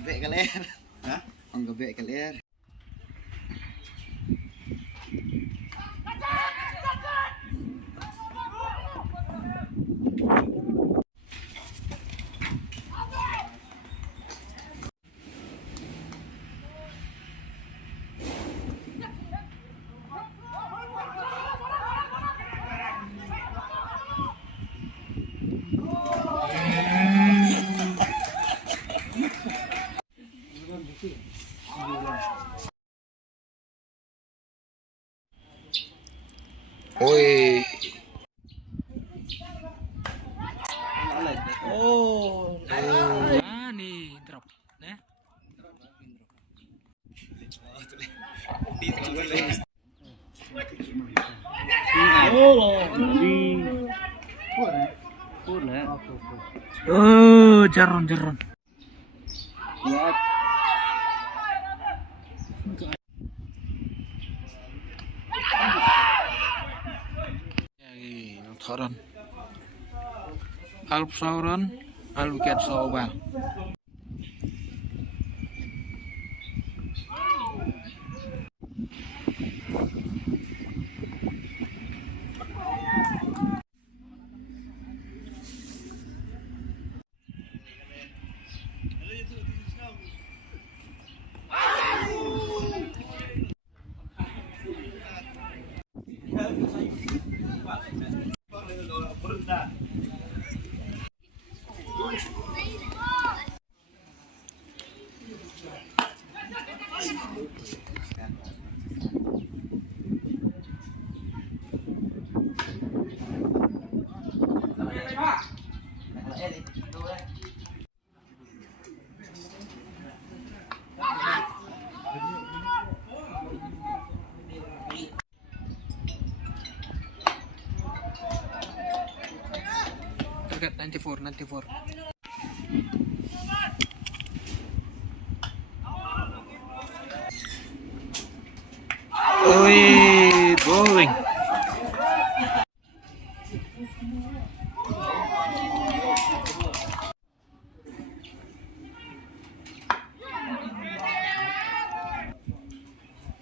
Gebek kelir. Hah? Gebek kelir. Oi. Oh, nih drop, nah. Oh, jaron. Thoran Alp Sauron Alwikat Saubal Target 94. Oi, bowling.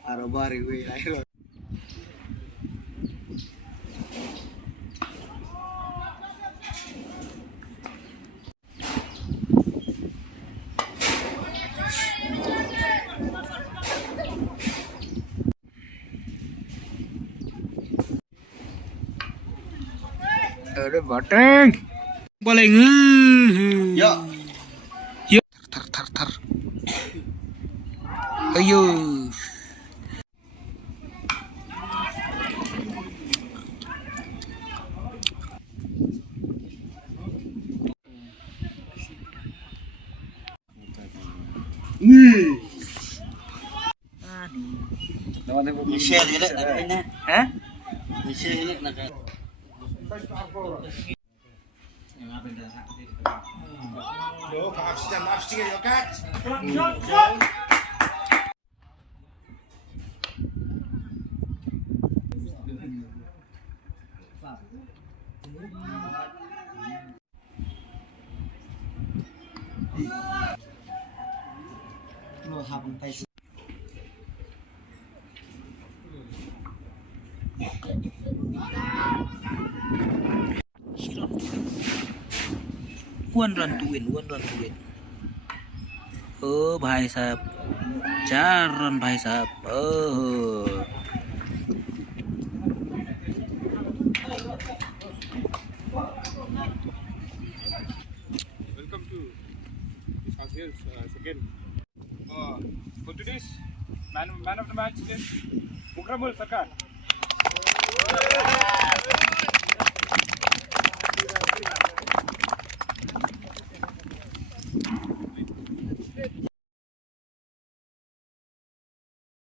Arobari gue lahir. Ada bateng. Paling. Yo. Tar. Ayo. Michelle ini nak. Hah? Michelle ini nak. Maaf sih ya Kak. Lo habang tayo. Wan rantuin. Oh, bahaya sahab. Jaran bahaya sahab. Oh. Welcome to this house here second. For today's man of the match is Mukramul Sarkar.